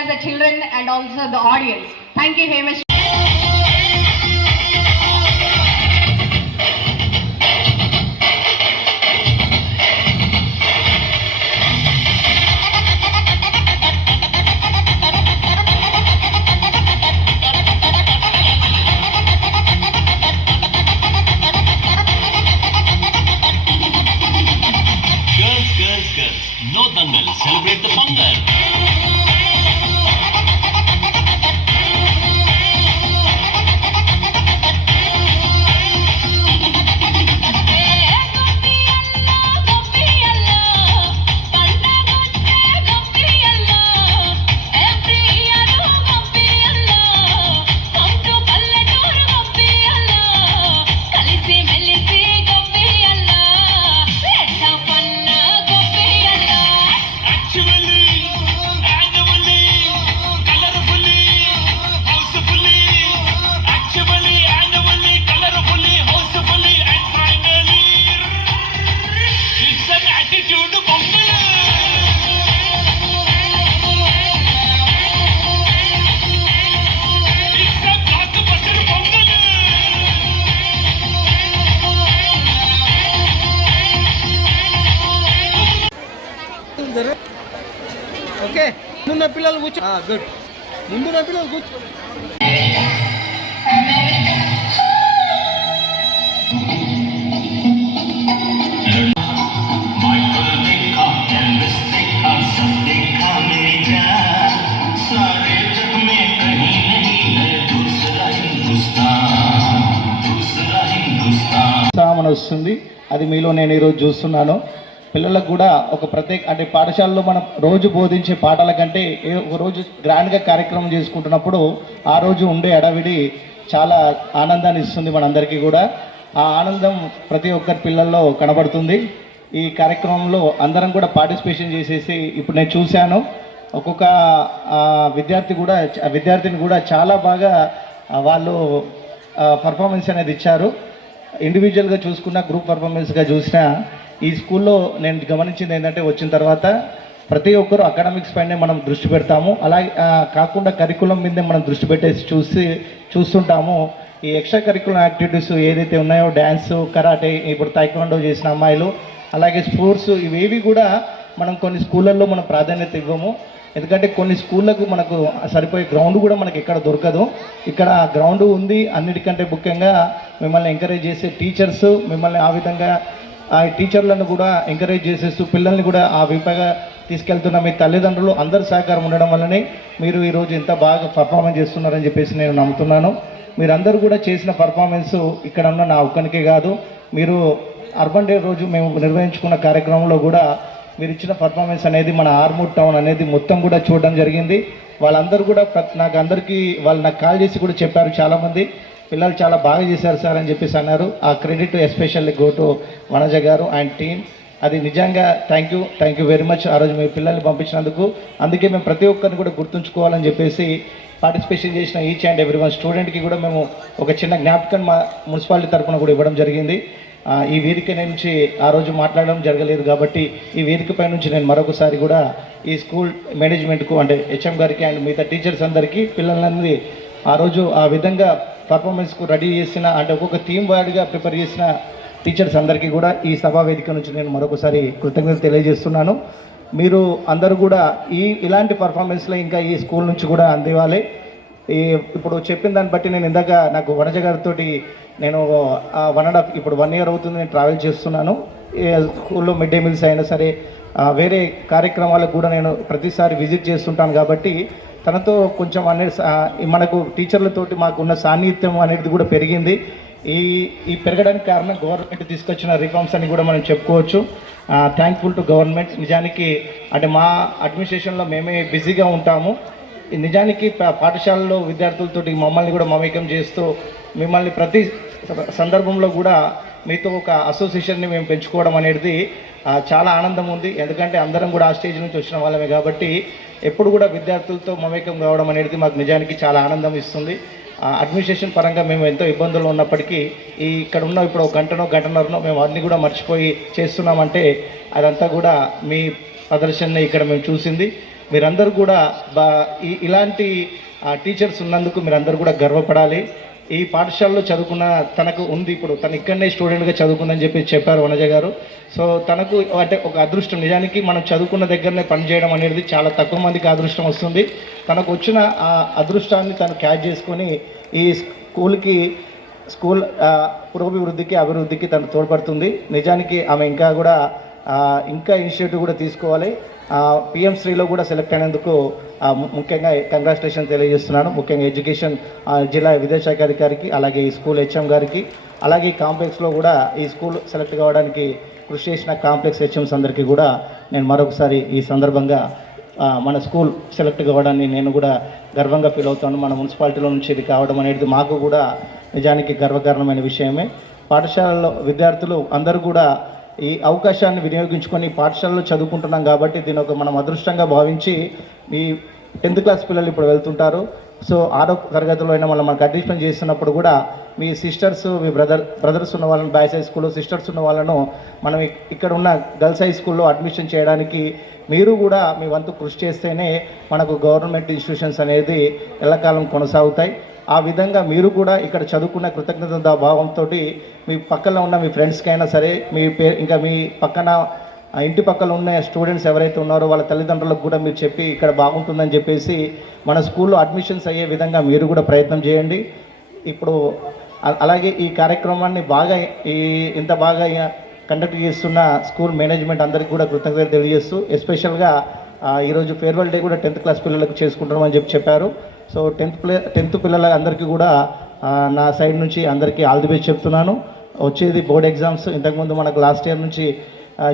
as the children and also the audience. Thank you, Hamish. పిల్లలు కూర్చో. Good ముందు పిల్లలు కూర్చో. వస్తుంది. అది మీలో నేను ఈరోజు చూస్తున్నాను. పిల్లలకు కూడా ఒక ప్రత్యేక అంటే పాఠశాలలో మనం రోజు బోధించే పాఠాల కంటే ఏ ఒక రోజు గ్రాండ్గా కార్యక్రమం చేసుకుంటున్నప్పుడు ఆ రోజు ఉండే అడవిడి చాలా ఆనందాన్ని ఇస్తుంది మనందరికీ కూడా. ఆ ఆనందం ప్రతి ఒక్కరి పిల్లల్లో కనబడుతుంది. ఈ కార్యక్రమంలో అందరం కూడా పార్టిసిపేషన్ చేసేసి ఇప్పుడు నేను చూశాను. ఒక్కొక్క విద్యార్థి కూడా విద్యార్థిని కూడా చాలా బాగా వాళ్ళు పర్ఫార్మెన్స్ అనేది ఇచ్చారు. ఇండివిజువల్గా చూసుకున్న గ్రూప్ పర్ఫార్మెన్స్గా చూసినా ఈ స్కూల్లో నేను గమనించింది ఏంటంటే వచ్చిన తర్వాత ప్రతి ఒక్కరు అకాడమిక్స్ పైనే మనం దృష్టి పెడతాము. అలాగే కాకుండా కరికులం మీదే మనం దృష్టి పెట్టేసి చూసి చూస్తుంటాము. ఈ ఎక్స్ట్రా కరికులం యాక్టివిటీస్ ఏదైతే ఉన్నాయో డ్యాన్స్ కరాటే ఇప్పుడు తైక్వాండో చేసిన అమ్మాయిలు అలాగే స్పోర్ట్స్ ఇవేవి కూడా మనం కొన్ని స్కూళ్ళల్లో మనం ప్రాధాన్యత ఇవ్వము. ఎందుకంటే కొన్ని స్కూళ్ళకు మనకు సరిపోయే గ్రౌండ్ కూడా మనకి ఎక్కడ దొరకదు. ఇక్కడ గ్రౌండ్ ఉంది అన్నిటికంటే ముఖ్యంగా మిమ్మల్ని ఎంకరేజ్ చేసే టీచర్స్ మిమ్మల్ని ఆ విధంగా ఆ టీచర్లను కూడా ఎంకరేజ్ చేసేస్తూ పిల్లల్ని కూడా ఆ విపగా తీసుకెళ్తున్న మీ తల్లిదండ్రులు అందరి సహకారం ఉండడం వల్లనే మీరు ఈరోజు ఇంత బాగా పర్ఫార్మెన్స్ చేస్తున్నారని చెప్పేసి నేను నమ్ముతున్నాను. మీరందరూ కూడా చేసిన పర్ఫార్మెన్స్ ఇక్కడ ఉన్న నా ఒక్కనికే కాదు మీరు అర్బన్ డే రోజు మేము నిర్వహించుకున్న కార్యక్రమంలో కూడా మీరు ఇచ్చిన పర్ఫార్మెన్స్ అనేది మన ఆర్మూర్ టౌన్ అనేది మొత్తం కూడా చూడడం జరిగింది. వాళ్ళందరూ కూడా ప్రతి- నాకు అందరికీ వాళ్ళు నాకు కాల్ చేసి కూడా చెప్పారు చాలామంది. పిల్లలు చాలా బాగా చేశారు సార్ అని చెప్పేసి అన్నారు. ఆ credit especially go to Vanaja garu and team. అది నిజంగా thank you thank you very much ఆ రోజు మీ పిల్లల్ని పంపించినందుకు. అందుకే మేము ప్రతి ఒక్కరిని కూడా గుర్తుంచుకోవాలని చెప్పేసి పార్టిసిపేషన్ చేసిన ఈచ్ అండ్ ఎవ్రీ వన్ స్టూడెంట్కి కూడా మేము ఒక చిన్న జ్ఞాపకం మా మున్సిపాలిటీ తరఫున కూడా ఇవ్వడం జరిగింది. ఈ వేదిక నుంచి ఆ రోజు మాట్లాడడం జరగలేదు కాబట్టి ఈ వేదికపై నుంచి నేను మరొకసారి కూడా ఈ స్కూల్ మేనేజ్మెంట్కు అంటే హెచ్ఎం గారికి అండ్ మిగతా టీచర్స్ అందరికీ పిల్లలందరి ఆ రోజు ఆ విధంగా పర్ఫార్మెన్స్కు రెడీ చేసిన అంటే ఒక్కొక్క థీమ్ వార్డ్గా ప్రిపేర్ చేసిన టీచర్స్ అందరికీ కూడా ఈ సభా వేదిక నుంచి నేను మరొకసారి కృతజ్ఞతలు తెలియజేస్తున్నాను. మీరు అందరూ కూడా ఈ ఇలాంటి పర్ఫార్మెన్స్లో ఇంకా ఈ స్కూల్ నుంచి కూడా అందివ్వాలి. ఈ ఇప్పుడు చెప్పిన దాన్ని బట్టి నేను ఇందాక నాకు వనజ గారితో నేను ఆ వన్ అండ్ హాఫ్ ఇప్పుడు వన్ ఇయర్ అవుతుంది నేను ట్రావెల్ చేస్తున్నాను. స్కూల్లో మిడ్ డే మీల్స్ అయినా సరే వేరే కార్యక్రమాలకు కూడా నేను ప్రతిసారి విజిట్ చేస్తుంటాను కాబట్టి తనతో కొంచెం అనేది మనకు టీచర్లతోటి మాకున్న సాన్నిహిత్యం అనేది కూడా పెరిగింది. ఈ ఈ పెరగడానికి కారణం గవర్నమెంట్ తీసుకొచ్చిన రిఫార్మ్స్ అని కూడా మనం చెప్పుకోవచ్చు. థ్యాంక్ఫుల్ టు గవర్నమెంట్ నిజానికి అంటే మా అడ్మినిస్ట్రేషన్లో మేమే బిజీగా ఉంటాము. ఈ నిజానికి పా- పాఠశాలలో విద్యార్థులతోటి మమ్మల్ని కూడా మమేకం చేస్తూ మిమ్మల్ని ప్రతి సందర్భంలో కూడా మీతో ఒక అసోసియేషన్ని మేము పెంచుకోవడం అనేది చాలా ఆనందం ఉంది. ఎందుకంటే అందరం కూడా ఆ స్టేజ్ నుంచి వచ్చిన వాళ్ళమే కాబట్టి ఎప్పుడు కూడా విద్యార్థులతో మమేకం కావడం అనేది మాకు నిజానికి చాలా ఆనందం ఇస్తుంది. అడ్మినిస్ట్రేషన్ పరంగా మేము ఎంతో ఇబ్బందులు ఉన్నప్పటికీ ఈ ఇక్కడ ఉన్న ఇప్పుడు ఒక గంటనో గంటన్నరనో మేము అన్నీ కూడా మర్చిపోయి చేస్తున్నామంటే అదంతా కూడా మీ ప్రదర్శనని ఇక్కడ మేము చూసింది. మీరందరూ కూడా బా ఇలాంటి టీచర్స్ ఉన్నందుకు మీరందరూ కూడా గర్వపడాలి. ఈ పాఠశాలలో చదువుకున్న తనకు ఉంది ఇప్పుడు. తను ఇక్కడనే స్టూడెంట్గా చదువుకుందని చెప్పి చెప్పారు వనజ గారు. సో తనకు అంటే ఒక అదృష్టం. నిజానికి మనం చదువుకున్న దగ్గరనే పనిచేయడం అనేది చాలా తక్కువ మందికి అదృష్టం వస్తుంది. తనకు వచ్చిన ఆ అదృష్టాన్ని తను క్యాచ్ చేసుకొని ఈ స్కూల్కి స్కూల్ పురోభివృద్ధికి అభివృద్ధికి తను తోడ్పడుతుంది. నిజానికి ఆమె ఇంకా కూడా ఇంకా ఇనిషియేటివ్ కూడా తీసుకోవాలి. పిఎం శ్రీలో కూడా సెలెక్ట్ అయినందుకు ముఖ్యంగా కంగ్రాచులేషన్ తెలియజేస్తున్నాను. ముఖ్యంగా ఎడ్యుకేషన్ జిల్లా విద్యాశాఖ అధికారికి అలాగే ఈ స్కూల్ హెచ్ఎం గారికి అలాగే ఈ కాంప్లెక్స్లో కూడా ఈ స్కూల్ సెలెక్ట్ కావడానికి కృషి చేసిన కాంప్లెక్స్ హెచ్ఎంస్ అందరికీ కూడా నేను మరొకసారి ఈ సందర్భంగా మన స్కూల్ సెలెక్ట్ కావడాన్ని నేను కూడా గర్వంగా ఫీల్ అవుతాను. మన మున్సిపాలిటీలో నుంచి ఇది కావడం అనేది మాకు కూడా నిజానికి గర్వకారణమైన విషయమే. పాఠశాలలో విద్యార్థులు అందరూ కూడా ఈ అవకాశాన్ని వినియోగించుకొని పాఠశాలలో చదువుకుంటున్నాం కాబట్టి దీని ఒక మనం అదృష్టంగా భావించి ఈ టెన్త్ క్లాస్ పిల్లలు ఇప్పుడు వెళ్తుంటారు. సో ఆరో తరగతిలో అయినా మళ్ళీ మనకు అడ్మిషన్ చేస్తున్నప్పుడు కూడా మీ సిస్టర్స్ మీ బ్రదర్ బ్రదర్స్ ఉన్న వాళ్ళని బాయ్స్ హై స్కూల్లో సిస్టర్స్ ఉన్న వాళ్ళను మనం ఇక్కడ ఉన్న గర్ల్స్ హై స్కూల్లో అడ్మిషన్ చేయడానికి మీరు కూడా మీ వంతు కృషి చేస్తేనే మనకు గవర్నమెంట్ ఇన్స్టిట్యూషన్స్ అనేది ఎల్లకాలం కొనసాగుతాయి. ఆ విధంగా మీరు కూడా ఇక్కడ చదువుకున్న కృతజ్ఞత భావంతో మీ పక్కన ఉన్న మీ ఫ్రెండ్స్కైనా సరే మీ పే ఇంకా మీ పక్కన ఆ ఇంటి పక్కన ఉన్న స్టూడెంట్స్ ఎవరైతే ఉన్నారో వాళ్ళ తల్లిదండ్రులకు కూడా మీరు చెప్పి ఇక్కడ బాగుంటుందని చెప్పేసి మన స్కూల్లో అడ్మిషన్స్ అయ్యే విధంగా మీరు కూడా ప్రయత్నం చేయండి. ఇప్పుడు అలాగే ఈ కార్యక్రమాన్ని బాగా ఈ ఇంత బాగా కండక్ట్ చేస్తున్న స్కూల్ మేనేజ్మెంట్ అందరికీ కూడా కృతజ్ఞతలు తెలియజేస్తూ ఎస్పెషల్గా ఈరోజు ఫేర్వెల్ డే కూడా టెన్త్ క్లాస్ పిల్లలకు చేసుకుంటున్నామని చెప్పి చెప్పారు. సో టెన్త్ ప్లే టెన్త్ పిల్లల అందరికీ కూడా నా సైడ్ నుంచి అందరికీ ఆల్ ది బెస్ట్ చెప్తున్నాను. వచ్చేది బోర్డ్ ఎగ్జామ్స్ ఇంతకుముందు మనకు లాస్ట్ ఇయర్ నుంచి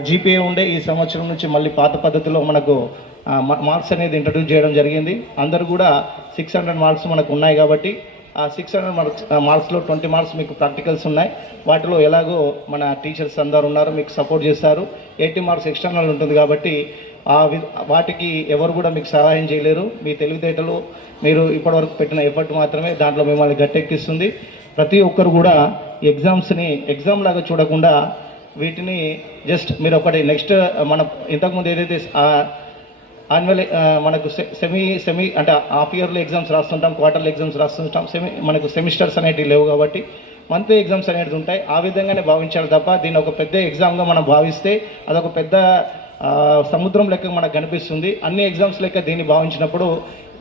జీపీఏ ఉండే ఈ సంవత్సరం నుంచి మళ్ళీ పాత పద్ధతిలో మనకు మార్క్స్ అనేది ఇంట్రడ్యూస్ చేయడం జరిగింది. అందరూ కూడా సిక్స్ హండ్రెడ్ మార్క్స్ మనకు ఉన్నాయి కాబట్టి ఆ సిక్స్ హండ్రెడ్ మార్క్స్ మార్క్స్లో ట్వంటీ మార్క్స్ మీకు ప్రాక్టికల్స్ ఉన్నాయి. వాటిలో ఎలాగో మన టీచర్స్ అందరు ఉన్నారు మీకు సపోర్ట్ చేస్తారు. ఎయిటీ మార్క్స్ ఎక్స్టర్నల్ ఉంటుంది కాబట్టి ఆ వి వాటికి ఎవరు కూడా మీకు సహాయం చేయలేరు. మీ తెలివితేటలు మీరు ఇప్పటివరకు పెట్టిన ఎఫర్ట్ మాత్రమే దాంట్లో మిమ్మల్ని గట్టెక్కిస్తుంది. ప్రతి ఒక్కరు కూడా ఎగ్జామ్స్ని ఎగ్జామ్ లాగా చూడకుండా వీటిని జస్ట్ మీరు ఒకటి నెక్స్ట్ మన ఇంతకుముందు ఏదైతే యాన్యువల్ uh, మనకు సె- సెమీ సెమీ అంటే హాఫ్ ఇయర్లీ ఎగ్జామ్స్ రాస్తుంటాం క్వార్టర్లీ ఎగ్జామ్స్ రాస్తుంటాం సెమీ మనకు సెమిస్టర్స్ అనేటివి లేవు కాబట్టి మంత్లీ ఎగ్జామ్స్ అనేటివి ఉంటాయి. ఆ విధంగానే భావించాలి తప్ప దీన్ని ఒక పెద్ద ఎగ్జామ్గా మనం భావిస్తే అదొక పెద్ద సముద్రం లెక్క మనకు కనిపిస్తుంది. అన్ని ఎగ్జామ్స్ లెక్క దీన్ని భావించినప్పుడు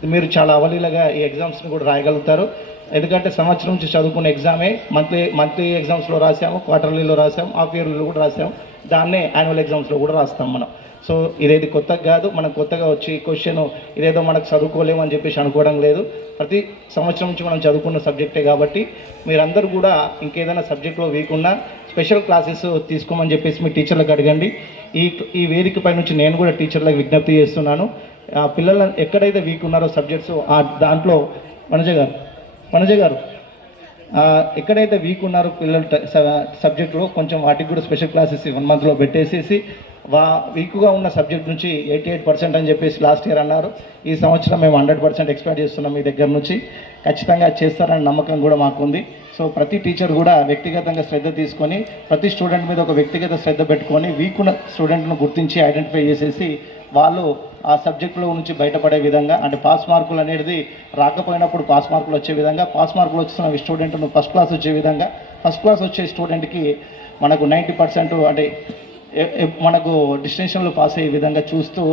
మీరు చాలా అవలీలగా ఈ ఎగ్జామ్స్ని కూడా రాయగలుగుతారు. ఎందుకంటే సంవత్సరం నుంచి చదువుకున్న ఎగ్జామే మంత్లీ మంత్లీ ఎగ్జామ్స్లో రాసాము క్వార్టర్లీలో రాసాము హాఫ్ ఇయర్లీలో కూడా రాసాము దాన్నే యాన్యువల్ ఎగ్జామ్స్లో కూడా రాస్తాం మనం. సో ఇదేది కొత్తగా కాదు మనం కొత్తగా వచ్చి క్వశ్చన్ ఇదేదో మనకు చదువుకోలేము అని చెప్పేసి అనుకోవడం లేదు. ప్రతి సంవత్సరం నుంచి మనం చదువుకున్న సబ్జెక్టే కాబట్టి మీరందరూ కూడా ఇంకేదైనా సబ్జెక్ట్లో వీక్ ఉన్నా స్పెషల్ క్లాసెస్ తీసుకోమని చెప్పేసి మీ టీచర్లకు అడగండి. ఈ ఈ వేదిక పై నుంచి నేను కూడా టీచర్లకు విజ్ఞప్తి చేస్తున్నాను. ఆ పిల్లలు ఎక్కడైతే వీక్ ఉన్నారో సబ్జెక్ట్స్ ఆ దాంట్లో మనజ గారు మనజ గారు ఎక్కడైతే వీక్ ఉన్నారో పిల్లలు సబ్జెక్టులో సబ్జెక్ట్లో కొంచెం వాటికి కూడా స్పెషల్ క్లాసెస్ వన్ మంత్లో పెట్టేసేసి వా వీక్గా ఉన్న సబ్జెక్ట్ నుంచి ఎయిటీ ఎయిట్ పర్సెంట్ అని చెప్పేసి లాస్ట్ ఇయర్ అన్నారు. ఈ సంవత్సరం మేము హండ్రెడ్ పర్సెంట్ ఎక్స్పెక్ట్ చేస్తున్నాం మీ దగ్గర నుంచి. ఖచ్చితంగా చేస్తారని నమ్మకం కూడా మాకుంది. సో ప్రతి టీచర్ కూడా వ్యక్తిగతంగా శ్రద్ధ తీసుకొని ప్రతి స్టూడెంట్ మీద ఒక వ్యక్తిగత శ్రద్ధ పెట్టుకొని వీక్ ఉన్న స్టూడెంట్ను గుర్తించి ఐడెంటిఫై చేసేసి వాళ్ళు ఆ సబ్జెక్టులో నుంచి బయటపడే విధంగా అంటే పాస్ మార్కులు అనేది రాకపోయినప్పుడు పాస్ మార్కులు వచ్చే విధంగా పాస్ మార్కులు వచ్చిన స్టూడెంట్ను ఫస్ట్ క్లాస్ వచ్చే విధంగా ఫస్ట్ క్లాస్ వచ్చే స్టూడెంట్కి మనకు నైంటీ పర్సెంట్ అంటే మనకు డిస్టింక్షన్లో పాస్ అయ్యే విధంగా చూస్తూ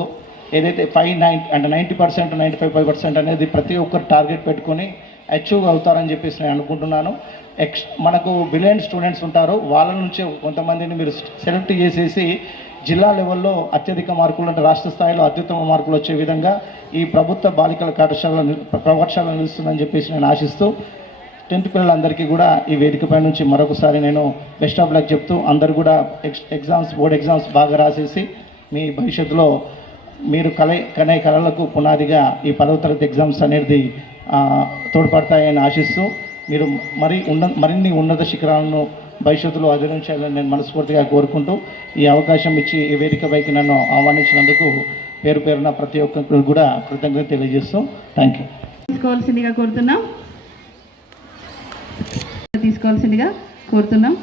ఏదైతే ఫైవ్ నైన్ అంటే ninety percent ninety five five percent అనేది ప్రతి ఒక్కరు టార్గెట్ పెట్టుకొని అచీవ్ అవుతారని చెప్పేసి నేను అనుకుంటున్నాను. ఎక్స్ మనకు బిలియన్ స్టూడెంట్స్ ఉంటారు. వాళ్ళ నుంచి కొంతమందిని మీరు సెలెక్ట్ చేసేసి జిల్లా లెవెల్లో అత్యధిక మార్కులు అంటే రాష్ట్ర స్థాయిలో అత్యుత్తమ మార్కులు వచ్చే విధంగా ఈ ప్రభుత్వ బాలికల పాఠశాల నిల్- నిలుస్తుందని చెప్పేసి నేను ఆశిస్తూ టెన్త్ పిల్లలందరికీ కూడా ఈ వేదికపై నుంచి మరొకసారి నేను బెస్ట్ ఆఫ్ లక్ చెప్తూ అందరు కూడా ఎక్స్ ఎగ్జామ్స్ బోర్డ్ ఎగ్జామ్స్ బాగా రాసేసి మీ భవిష్యత్తులో మీరు కళ కనే కళలకు పునాదిగా ఈ పదవ తరగతి ఎగ్జామ్స్ అనేది తోడ్పడతాయని ఆశిస్తూ మీరు మరి ఉన్న మరిన్ని ఉన్నత శిఖరాలను భవిష్యత్తులో అధిగమించాలని నేను మనస్ఫూర్తిగా కోరుకుంటూ ఈ అవకాశం ఇచ్చి ఈ వేదికపైకి నన్ను ఆహ్వానించినందుకు పేరు పేరున ప్రతి ఒక్కరికి కూడా కృతజ్ఞత తెలియజేస్తూ థ్యాంక్ యూ తీసుకోవాల్సిందిగా కోరుతున్నాం. తీసుకోవాల్సిందిగా కోరుతున్నాం.